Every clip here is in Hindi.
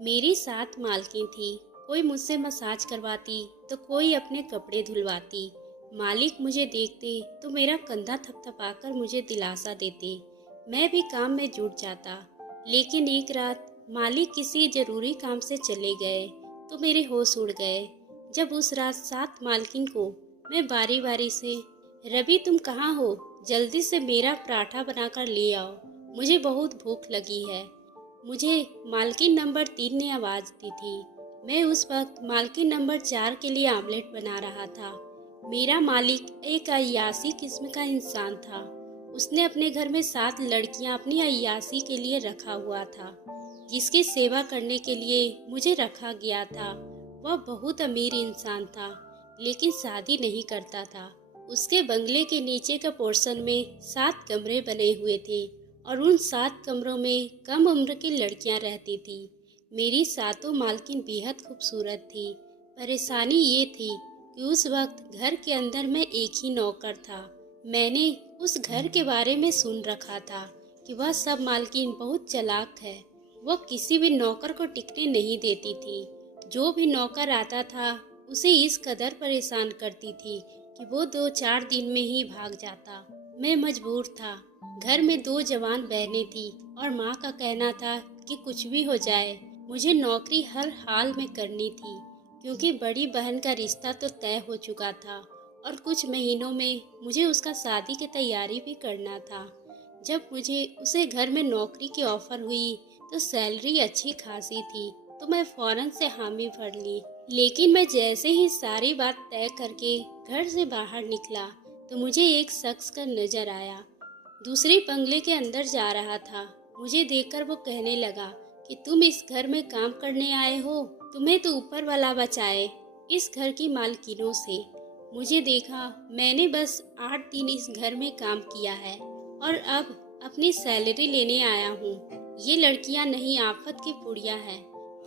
मेरी 7 मालकिन थी। कोई मुझसे मसाज करवाती तो कोई अपने कपड़े धुलवाती। मालिक मुझे देखते तो मेरा कंधा थपथपाकर मुझे दिलासा देते। मैं भी काम में जुट जाता। लेकिन एक रात मालिक किसी जरूरी काम से चले गए तो मेरे होश उड़ गए। जब उस रात 7 मालकिन को मैं बारी बारी से, रवि तुम कहाँ हो, जल्दी से मेरा पराठा बनाकर ले आओ, मुझे बहुत भूख लगी है, मुझे मालकिन नंबर 3 ने आवाज़ दी थी। मैं उस वक्त मालकिन नंबर 4 के लिए आमलेट बना रहा था। मेरा मालिक एक अय्यासी किस्म का इंसान था। उसने अपने घर में 7 लड़कियां अपनी अय्यासी के लिए रखा हुआ था, जिसकी सेवा करने के लिए मुझे रखा गया था। वह बहुत अमीर इंसान था, लेकिन शादी नहीं करता था। उसके बंगले के नीचे का पोर्शन में 7 कमरे बने हुए थे और उन 7 कमरों में कम उम्र की लड़कियां रहती थी। मेरी 7 मालकिन बेहद खूबसूरत थी। परेशानी ये थी कि उस वक्त घर के अंदर में एक ही नौकर था। मैंने उस घर के बारे में सुन रखा था कि वह सब मालकिन बहुत चालाक है। वह किसी भी नौकर को टिकने नहीं देती थी। जो भी नौकर आता था उसे इस कदर परेशान करती थी कि वो 2-4 दिन में ही भाग जाता। मैं मजबूर था। घर में 2 जवान बहनें थी और माँ का कहना था कि कुछ भी हो जाए मुझे नौकरी हर हाल में करनी थी, क्योंकि बड़ी बहन का रिश्ता तो तय हो चुका था और कुछ महीनों में मुझे उसका शादी की तैयारी भी करना था। जब मुझे उसे घर में नौकरी की ऑफर हुई तो सैलरी अच्छी खासी थी, तो मैं फौरन से हामी भर ली। लेकिन मैं जैसे ही सारी बात तय करके घर से बाहर निकला तो मुझे एक शख्स का नजर आया। दूसरे बंगले के अंदर जा रहा था। मुझे देखकर वो कहने लगा कि तुम इस घर में काम करने आए हो, तुम्हें तो ऊपर वाला बचाए इस घर की मालकिनों से। मुझे देखा, मैंने बस 8 दिन इस घर में काम किया है और अब अपनी सैलरी लेने आया हूँ। ये लड़कियाँ नहीं आफत की पुड़िया है।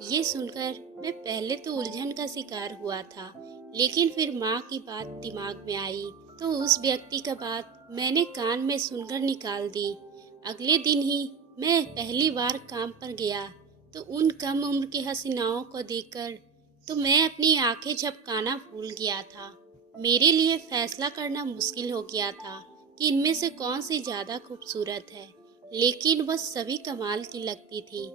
ये सुनकर मैं पहले तो उलझन का शिकार हुआ था, लेकिन फिर माँ की बात दिमाग में आई तो उस व्यक्ति का बात मैंने कान में सुनकर निकाल दी। अगले दिन ही मैं पहली बार काम पर गया तो उन कम उम्र की हसीनाओं को देखकर तो मैं अपनी आंखें झपकाना भूल गया था। मेरे लिए फैसला करना मुश्किल हो गया था कि इनमें से कौन सी ज़्यादा खूबसूरत है, लेकिन वह सभी कमाल की लगती थी।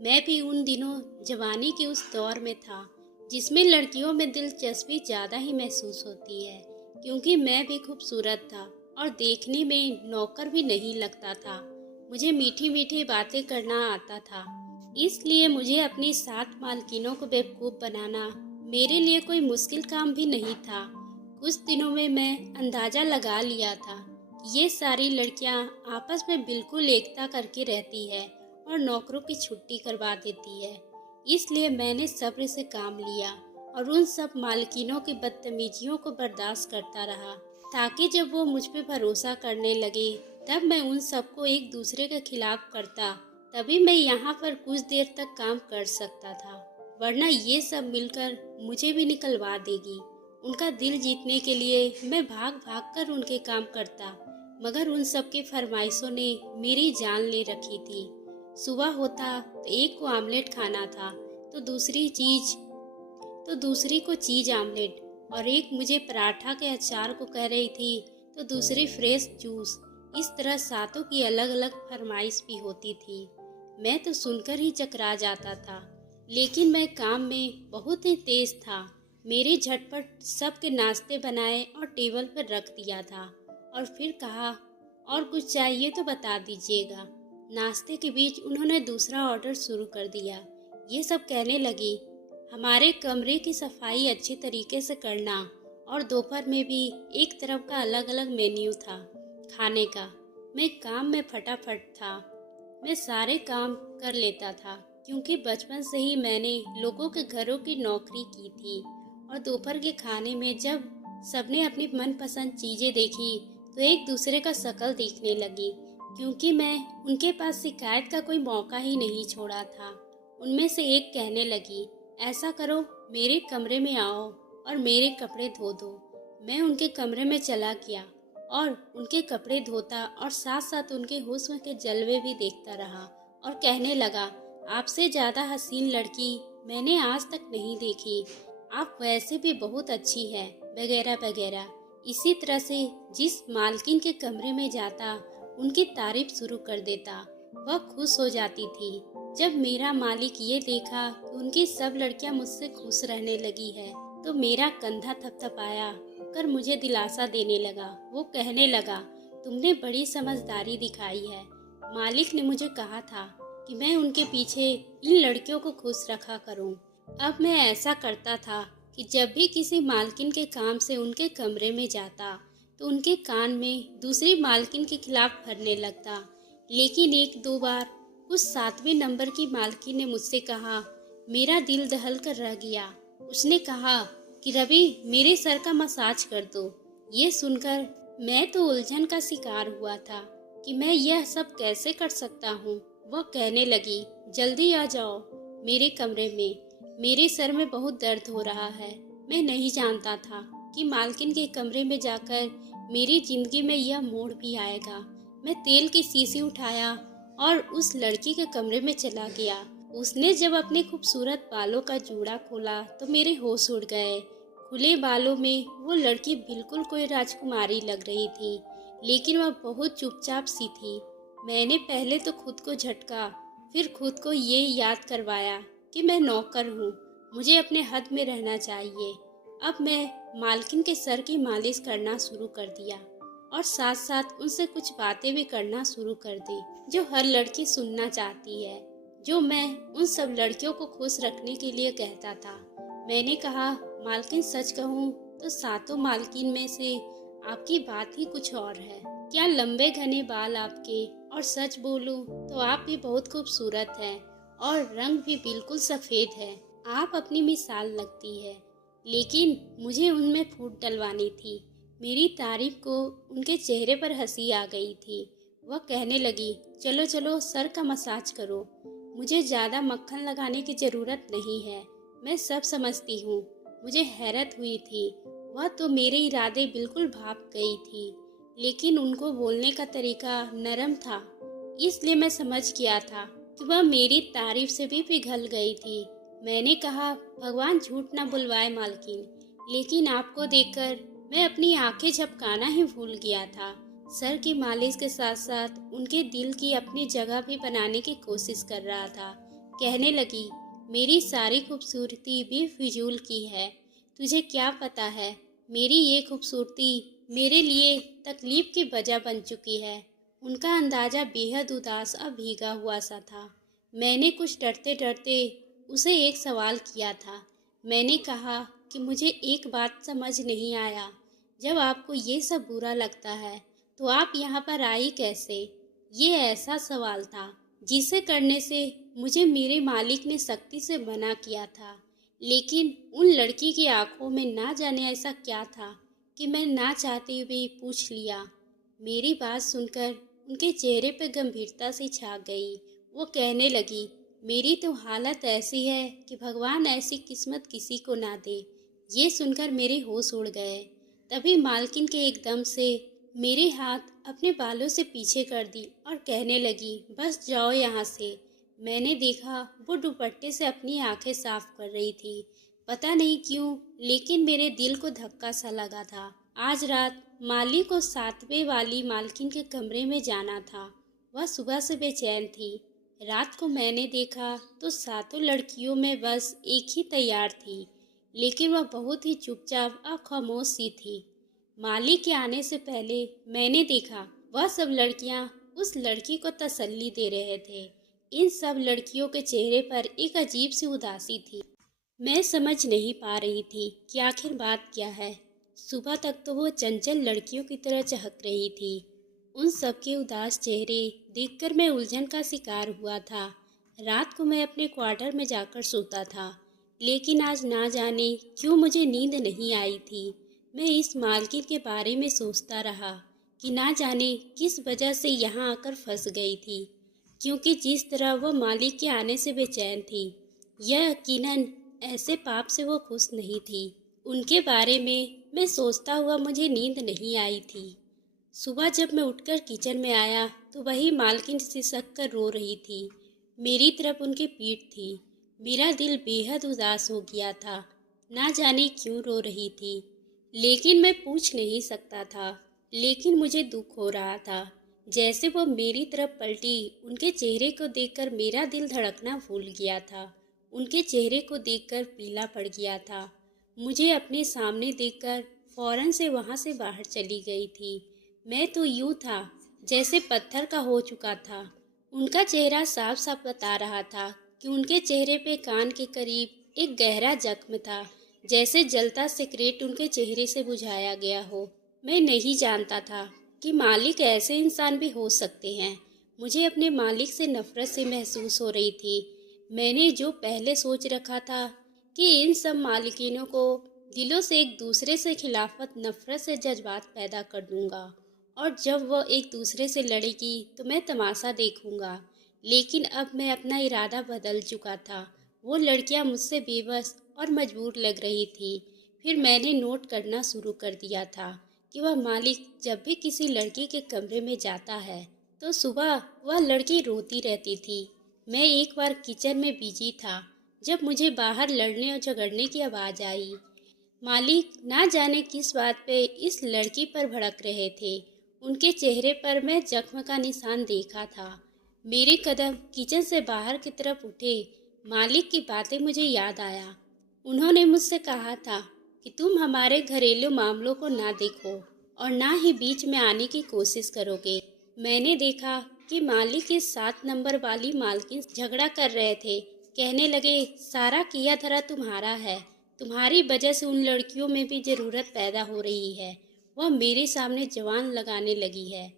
मैं भी उन दिनों जवानी के उस दौर में था जिसमें लड़कियों में दिलचस्पी ज़्यादा ही महसूस होती है, क्योंकि मैं भी खूबसूरत था और देखने में नौकर भी नहीं लगता था। मुझे मीठी मीठी बातें करना आता था, इसलिए मुझे अपनी 7 मालकिनों को बेवकूफ़ बनाना मेरे लिए कोई मुश्किल काम भी नहीं था। कुछ दिनों में मैं अंदाज़ा लगा लिया था कि ये सारी लड़कियां आपस में बिल्कुल एकता करके रहती है और नौकरों की छुट्टी करवा देती है। इसलिए मैंने सब्र से काम लिया और उन सब मालकिनों की बदतमीजियों को बर्दाश्त करता रहा, ताकि जब वो मुझ पे भरोसा करने लगे तब मैं उन सबको एक दूसरे के खिलाफ करता। तभी मैं यहाँ पर कुछ देर तक काम कर सकता था, वरना ये सब मिलकर मुझे भी निकलवा देगी। उनका दिल जीतने के लिए मैं भाग भाग कर उनके काम करता, मगर उन सब की फरमाइशों ने मेरी जान ले रखी थी। सुबह होता तो एक को आमलेट खाना था तो दूसरी को चीज आमलेट, और एक मुझे पराठा के अचार को कह रही थी तो दूसरी फ्रेश जूस। इस तरह 7 की अलग अलग फरमाइश भी होती थी। मैं तो सुनकर ही चकरा जाता था, लेकिन मैं काम में बहुत ही तेज था। मेरे झटपट सबके नाश्ते बनाए और टेबल पर रख दिया था और फिर कहा, और कुछ चाहिए तो बता दीजिएगा। नाश्ते के बीच उन्होंने दूसरा ऑर्डर शुरू कर दिया। ये सब कहने लगी, हमारे कमरे की सफाई अच्छी तरीके से करना, और दोपहर में भी एक तरफ का अलग अलग मेन्यू था खाने का। मैं काम में फटाफट था। मैं सारे काम कर लेता था, क्योंकि बचपन से ही मैंने लोगों के घरों की नौकरी की थी। और दोपहर के खाने में जब सबने अपनी मनपसंद चीज़ें देखी तो एक दूसरे का शक्ल देखने लगी, क्योंकि मैं उनके पास शिकायत का कोई मौका ही नहीं छोड़ा था। उनमें से एक कहने लगी, ऐसा करो, मेरे कमरे में आओ और मेरे कपड़े धो दो। मैं उनके कमरे में चला गया और उनके कपड़े धोता और साथ साथ उनके हुस्न के जलवे भी देखता रहा और कहने लगा, आपसे ज़्यादा हसीन लड़की मैंने आज तक नहीं देखी। आप वैसे भी बहुत अच्छी है, वगैरह वगैरह। इसी तरह से जिस मालकिन के कमरे में जाता उनकी तारीफ शुरू कर देता। वह खुश हो जाती थी। जब मेरा मालिक ये देखा कि उनकी सब लड़कियां मुझसे खुश रहने लगी है तो मेरा कंधा थपथपाया कर मुझे दिलासा देने लगा। वो कहने लगा, तुमने बड़ी समझदारी दिखाई है। मालिक ने मुझे कहा था कि मैं उनके पीछे इन लड़कियों को खुश रखा करूं। अब मैं ऐसा करता था कि जब भी किसी मालकिन के काम से उनके कमरे में जाता तो उनके कान में दूसरी मालकिन के खिलाफ भरने लगता। लेकिन एक दो बार उस 7वें नंबर की मालकिन ने मुझसे कहा, मेरा दिल दहल कर रह गया। उसने कहा कि रवि, मेरे सर का मसाज कर दो। ये सुनकर मैं तो उलझन का शिकार हुआ था कि मैं यह सब कैसे कर सकता हूँ। वह कहने लगी, जल्दी आ जाओ मेरे कमरे में, मेरे सर में बहुत दर्द हो रहा है। मैं नहीं जानता था कि मालकिन के कमरे में जाकर मेरी जिंदगी में यह मोड़ भी आएगा। मैं तेल की शीशी उठाया और उस लड़की के कमरे में चला गया। उसने जब अपने खूबसूरत बालों का जूड़ा खोला तो मेरे होश उड़ गए। खुले बालों में वो लड़की बिल्कुल कोई राजकुमारी लग रही थी, लेकिन वह बहुत चुपचाप सी थी। मैंने पहले तो खुद को झटका, फिर खुद को ये याद करवाया कि मैं नौकर हूँ, मुझे अपने हद में रहना चाहिए। अब मैं मालकिन के सर की मालिश करना शुरू कर दिया और साथ साथ उनसे कुछ बातें भी करना शुरू कर दी जो हर लड़की सुनना चाहती है, जो मैं उन सब लड़कियों को खुश रखने के लिए कहता था। मैंने कहा, मालकिन सच कहूँ तो 7 मालकिन में से आपकी बात ही कुछ और है। क्या लंबे घने बाल आपके, और सच बोलूं तो आप भी बहुत खूबसूरत हैं और रंग भी बिल्कुल सफ़ेद है। आप अपनी मिसाल लगती है, लेकिन मुझे उनमें फूट डलवानी थी। मेरी तारीफ को उनके चेहरे पर हंसी आ गई थी। वह कहने लगी, चलो चलो सर का मसाज करो, मुझे ज़्यादा मक्खन लगाने की ज़रूरत नहीं है, मैं सब समझती हूँ। मुझे हैरत हुई थी, वह तो मेरे इरादे बिल्कुल भाप गई थी, लेकिन उनको बोलने का तरीका नरम था, इसलिए मैं समझ गया था कि वह मेरी तारीफ से भी पिघल गई थी। मैंने कहा, भगवान झूठ ना बुलवाए मालकिन, लेकिन आपको देखकर मैं अपनी आंखें झपकाना ही भूल गया था। सर की मालिश के साथ साथ उनके दिल की अपनी जगह भी बनाने की कोशिश कर रहा था। कहने लगी, मेरी सारी खूबसूरती भी फिजूल की है। तुझे क्या पता है, मेरी ये खूबसूरती मेरे लिए तकलीफ की वजह बन चुकी है। उनका अंदाज़ा बेहद उदास और भीगा हुआ सा था। मैंने कुछ डरते डरते उसे एक सवाल किया था। मैंने कहा कि मुझे एक बात समझ नहीं आया, जब आपको ये सब बुरा लगता है तो आप यहाँ पर आई कैसे? ये ऐसा सवाल था जिसे करने से मुझे मेरे मालिक ने सख्ती से मना किया था, लेकिन उन लड़की की आंखों में ना जाने ऐसा क्या था कि मैं ना चाहते हुए पूछ लिया। मेरी बात सुनकर उनके चेहरे पर गंभीरता से छा गई। वो कहने लगी, मेरी तो हालत ऐसी है कि भगवान ऐसी किस्मत किसी को ना दे। ये सुनकर मेरे होश उड़ गए। तभी मालकिन के एकदम से मेरे हाथ अपने बालों से पीछे कर दी और कहने लगी, बस जाओ यहाँ से। मैंने देखा वो दुपट्टे से अपनी आंखें साफ कर रही थी। पता नहीं क्यों, लेकिन मेरे दिल को धक्का सा लगा था। आज रात माली को 7वें वाली मालकिन के कमरे में जाना था। वह सुबह से बेचैन थी। रात को मैंने देखा तो 7 लड़कियों में बस एक ही तैयार थी, लेकिन वह बहुत ही चुपचाप और खामोश सी थी। माली के आने से पहले मैंने देखा वह सब लड़कियां उस लड़की को तसल्ली दे रहे थे। इन सब लड़कियों के चेहरे पर एक अजीब सी उदासी थी। मैं समझ नहीं पा रही थी कि आखिर बात क्या है। सुबह तक तो वो चंचल लड़कियों की तरह चहक रही थी। उन सबके उदास चेहरे देखकर मैं उलझन का शिकार हुआ था। रात को मैं अपने क्वार्टर में जाकर सोता था, लेकिन आज ना जाने क्यों मुझे नींद नहीं आई थी। मैं इस मालकिन के बारे में सोचता रहा कि ना जाने किस वजह से यहाँ आकर फंस गई थी, क्योंकि जिस तरह वह मालिक के आने से बेचैन थी, यह यकीनन ऐसे पाप से वो खुश नहीं थी। उनके बारे में मैं सोचता हुआ मुझे नींद नहीं आई थी। सुबह जब मैं उठकर किचन में आया तो वही मालकिन सिसक कर रो रही थी। मेरी तरफ उनकी पीठ थी। मेरा दिल बेहद उदास हो गया था। ना जाने क्यों रो रही थी, लेकिन मैं पूछ नहीं सकता था। लेकिन मुझे दुख हो रहा था। जैसे वो मेरी तरफ पलटी, उनके चेहरे को देखकर मेरा दिल धड़कना भूल गया था। उनके चेहरे को देखकर पीला पड़ गया था। मुझे अपने सामने देखकर फौरन से वहाँ से बाहर चली गई थी। मैं तो यूँ था जैसे पत्थर का हो चुका था। उनका चेहरा साफ साफ बता रहा था कि उनके चेहरे पे कान के करीब एक गहरा जख्म था, जैसे जलता सिगरेट उनके चेहरे से बुझाया गया हो। मैं नहीं जानता था कि मालिक ऐसे इंसान भी हो सकते हैं। मुझे अपने मालिक से नफरत से महसूस हो रही थी। मैंने जो पहले सोच रखा था कि इन सब मालिकिनों को दिलों से एक दूसरे से खिलाफत नफरत से जज्बात पैदा कर दूंगा, और जब वह एक दूसरे से लड़ेगी तो मैं तमाशा देखूंगा। लेकिन अब मैं अपना इरादा बदल चुका था। वो लड़कियां मुझसे बेबस और मजबूर लग रही थी। फिर मैंने नोट करना शुरू कर दिया था कि वह मालिक जब भी किसी लड़की के कमरे में जाता है तो सुबह वह लड़की रोती रहती थी। मैं एक बार किचन में बिजी था जब मुझे बाहर लड़ने और झगड़ने की आवाज़ आई। मालिक ना जाने किस बात पे इस लड़की पर भड़क रहे थे। उनके चेहरे पर मैं जख्म का निशान देखा था। मेरे कदम किचन से बाहर की तरफ उठे। मालिक की बातें मुझे याद आया। उन्होंने मुझसे कहा था कि तुम हमारे घरेलू मामलों को ना देखो और ना ही बीच में आने की कोशिश करोगे। मैंने देखा कि मालिक इस 7 नंबर वाली मालकिन झगड़ा कर रहे थे। कहने लगे, सारा किया धरा तुम्हारा है। तुम्हारी वजह से उन लड़कियों में भी ज़रूरत पैदा हो रही है। वह मेरे सामने जवान लगाने लगी है।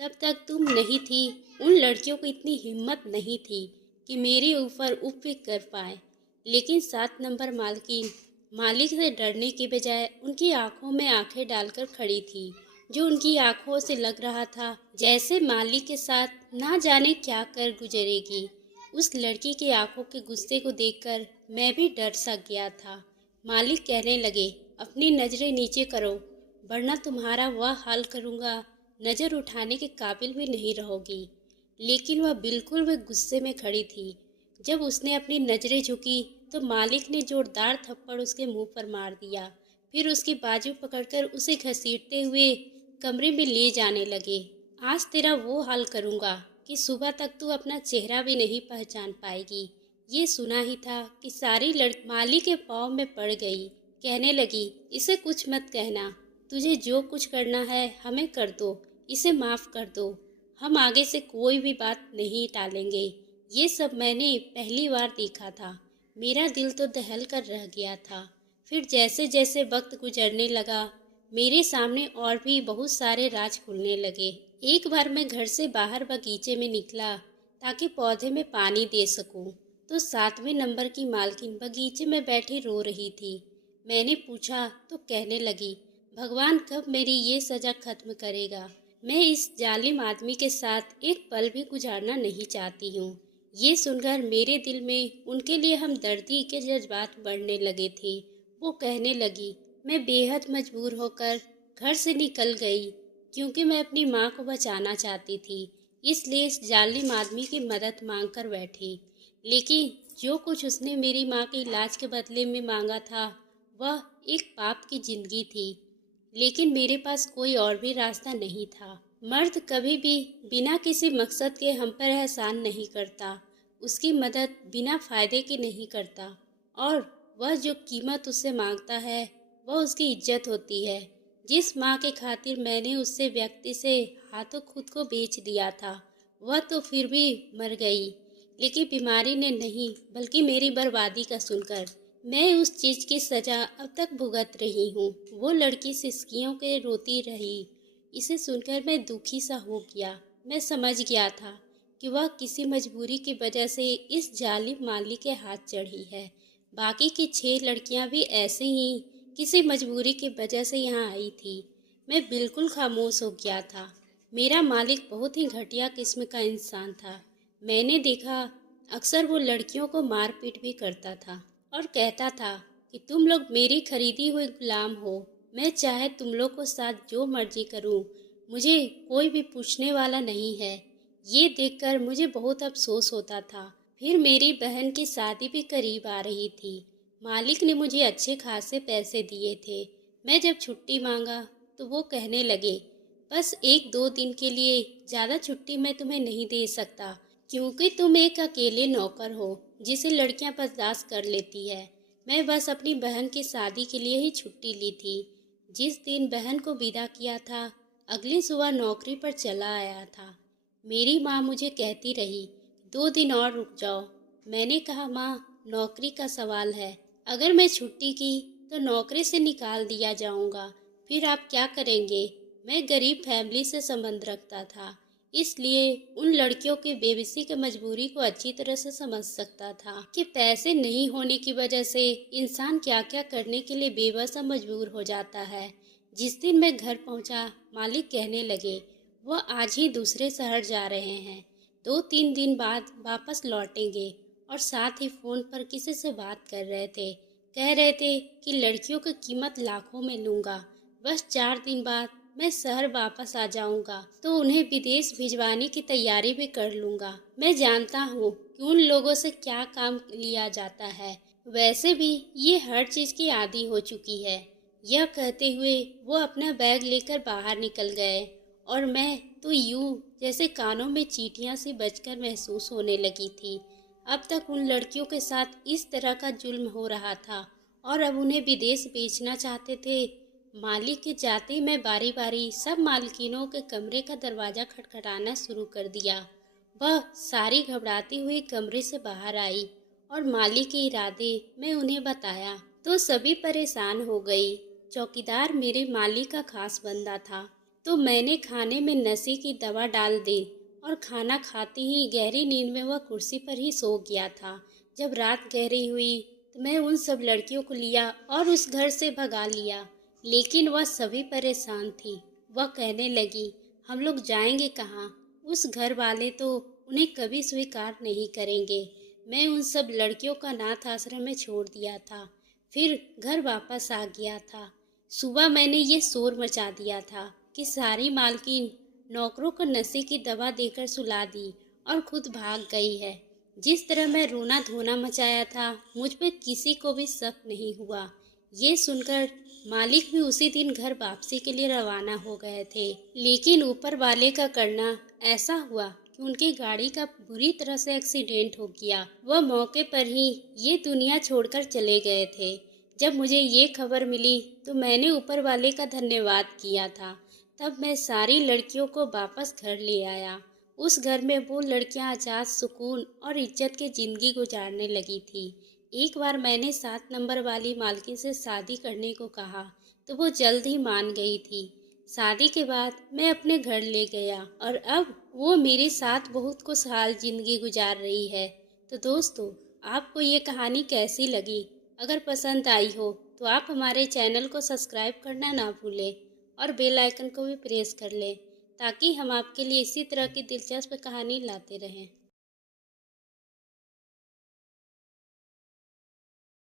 तब तक तुम नहीं थी। उन लड़कियों को इतनी हिम्मत नहीं थी कि मेरे ऊपर उपविक कर पाए। लेकिन 7 नंबर मालकिन मालिक से डरने के बजाय उनकी आंखों में आंखें डालकर खड़ी थी, जो उनकी आंखों से लग रहा था जैसे मालिक के साथ ना जाने क्या कर गुजरेगी। उस लड़की की आंखों के गुस्से को देखकर मैं भी डर सा गया था। मालिक कहने लगे, अपनी नजरें नीचे करो, वरना तुम्हारा वह हाल करूँगा, नज़र उठाने के काबिल भी नहीं रहोगी। लेकिन वह बिल्कुल भी गुस्से में खड़ी थी। जब उसने अपनी नज़रें झुकी तो मालिक ने जोरदार थप्पड़ उसके मुंह पर मार दिया। फिर उसकी बाजू पकड़कर उसे घसीटते हुए कमरे में ले जाने लगे। आज तेरा वो हाल करूँगा कि सुबह तक तू अपना चेहरा भी नहीं पहचान पाएगी। ये सुना ही था कि सारी लड़की माली के पाँव में पड़ गई। कहने लगी, इसे कुछ मत कहना। तुझे जो कुछ करना है हमें कर दो। इसे माफ़ कर दो। हम आगे से कोई भी बात नहीं टालेंगे। ये सब मैंने पहली बार देखा था। मेरा दिल तो दहल कर रह गया था। फिर जैसे जैसे वक्त गुजरने लगा, मेरे सामने और भी बहुत सारे राज खुलने लगे। एक बार मैं घर से बाहर बगीचे में निकला ताकि पौधे में पानी दे सकूं, तो 7वें नंबर की मालकिन बगीचे में बैठी रो रही थी। मैंने पूछा तो कहने लगी, भगवान कब मेरी ये सज़ा खत्म करेगा। मैं इस जालिम आदमी के साथ एक पल भी गुजारना नहीं चाहती हूँ। ये सुनकर मेरे दिल में उनके लिए हमदर्दी के जज्बात बढ़ने लगे थे। वो कहने लगी, मैं बेहद मजबूर होकर घर से निकल गई क्योंकि मैं अपनी माँ को बचाना चाहती थी। इसलिए इस जालिम आदमी की मदद मांग कर बैठी। लेकिन जो कुछ उसने मेरी माँ के इलाज के बदले में मांगा था वह एक पाप की जिंदगी थी। लेकिन मेरे पास कोई और भी रास्ता नहीं था। मर्द कभी भी बिना किसी मकसद के हम पर एहसान नहीं करता। उसकी मदद बिना फायदे के नहीं करता, और वह जो कीमत उससे मांगता है वह उसकी इज्जत होती है। जिस माँ के खातिर मैंने उससे व्यक्ति से हाथों खुद को बेच दिया था, वह तो फिर भी मर गई, लेकिन बीमारी ने नहीं बल्कि मेरी बर्बादी का सुनकर। मैं उस चीज़ की सज़ा अब तक भुगत रही हूँ। वो लड़की सिसकियों के रोती रही। इसे सुनकर मैं दुखी सा हो गया। मैं समझ गया था कि वह किसी मजबूरी की वजह से इस जालिम माली के हाथ चढ़ी है। बाकी की 6 लड़कियां भी ऐसे ही किसी मजबूरी की वजह से यहाँ आई थी। मैं बिल्कुल खामोश हो गया था। मेरा मालिक बहुत ही घटिया किस्म का इंसान था। मैंने देखा अक्सर वो लड़कियों को मारपीट भी करता था और कहता था कि तुम लोग मेरी खरीदी हुई गुलाम हो। मैं चाहे तुम लोग को साथ जो मर्जी करूं, मुझे कोई भी पूछने वाला नहीं है। ये देखकर मुझे बहुत अफसोस होता था। फिर मेरी बहन की शादी भी करीब आ रही थी। मालिक ने मुझे अच्छे खासे पैसे दिए थे। मैं जब छुट्टी मांगा तो वो कहने लगे, बस 1-2 दिन के लिए, ज़्यादा छुट्टी मैं तुम्हें नहीं दे सकता, क्योंकि तुम एक अकेले नौकर हो जिसे लड़कियां बर्दाश्त कर लेती है। मैं बस अपनी बहन की शादी के लिए ही छुट्टी ली थी। जिस दिन बहन को विदा किया था, अगली सुबह नौकरी पर चला आया था। मेरी माँ मुझे कहती रही, 2 दिन और रुक जाओ। मैंने कहा, माँ, नौकरी का सवाल है, अगर मैं छुट्टी की तो नौकरी से निकाल दिया जाऊंगा, फिर आप क्या करेंगे। मैं गरीब फैमिली से संबंध रखता था, इसलिए उन लड़कियों की बेबसी की मजबूरी को अच्छी तरह से समझ सकता था कि पैसे नहीं होने की वजह से इंसान क्या क्या करने के लिए बेबस और मजबूर हो जाता है। जिस दिन मैं घर पहुंचा, मालिक कहने लगे, वो आज ही दूसरे शहर जा रहे हैं, 2-3 दिन बाद वापस लौटेंगे, और साथ ही फ़ोन पर किसी से बात कर रहे थे। कह रहे थे कि लड़कियों की कीमत लाखों में लूँगा, बस 4 दिन बाद मैं शहर वापस आ जाऊंगा तो उन्हें विदेश भिजवाने की तैयारी भी कर लूँगा। मैं जानता हूँ कि उन लोगों से क्या काम लिया जाता है, वैसे भी ये हर चीज़ की आदी हो चुकी है। यह कहते हुए वो अपना बैग लेकर बाहर निकल गए, और मैं तो यूं जैसे कानों में चींटियां सी बजकर महसूस होने लगी थी। अब तक उन लड़कियों के साथ इस तरह का जुल्म हो रहा था, और अब उन्हें विदेश बेचना चाहते थे। मालिक के जाते ही मैं बारी बारी सब मालकिनों के कमरे का दरवाज़ा खटखटाना शुरू कर दिया। वह सारी घबराती हुई कमरे से बाहर आई, और मालिक के इरादे मैं उन्हें बताया तो सभी परेशान हो गई। चौकीदार मेरे मालिक का खास बंदा था, तो मैंने खाने में नशे की दवा डाल दी, और खाना खाते ही गहरी नींद में वह कुर्सी पर ही सो गया था। जब रात गहरी हुई तो मैं उन सब लड़कियों को लिया और उस घर से भगा लिया, लेकिन वह सभी परेशान थी। वह कहने लगी, हम लोग जाएंगे कहाँ, उस घर वाले तो उन्हें कभी स्वीकार नहीं करेंगे। मैं उन सब लड़कियों का अनाथ आश्रम में छोड़ दिया था, फिर घर वापस आ गया था। सुबह मैंने ये शोर मचा दिया था कि सारी मालकिन नौकरों को नशे की दवा देकर सुला दी और खुद भाग गई है। जिस तरह मैं रोना धोना मचाया था, मुझ पे किसी को भी शक नहीं हुआ। ये सुनकर मालिक भी उसी दिन घर वापसी के लिए रवाना हो गए थे, लेकिन ऊपर वाले का करना ऐसा हुआ कि उनकी गाड़ी का बुरी तरह से एक्सीडेंट हो गया। वह मौके पर ही ये दुनिया छोड़कर चले गए थे। जब मुझे ये खबर मिली तो मैंने ऊपर वाले का धन्यवाद किया था। तब मैं सारी लड़कियों को वापस घर ले आया। उस घर में वो लड़कियां आजाद, सुकून और इज्जत की जिंदगी गुजारने लगी थी। एक बार मैंने 7 नंबर वाली मालकिन से शादी करने को कहा तो वो जल्द ही मान गई थी। शादी के बाद मैं अपने घर ले गया, और अब वो मेरे साथ बहुत खुशहाल जिंदगी गुजार रही है। तो दोस्तों, आपको ये कहानी कैसी लगी? अगर पसंद आई हो तो आप हमारे चैनल को सब्सक्राइब करना ना भूलें, और बेल आइकन को भी प्रेस कर लें, ताकि हम आपके लिए इसी तरह की दिलचस्प कहानी लाते रहें।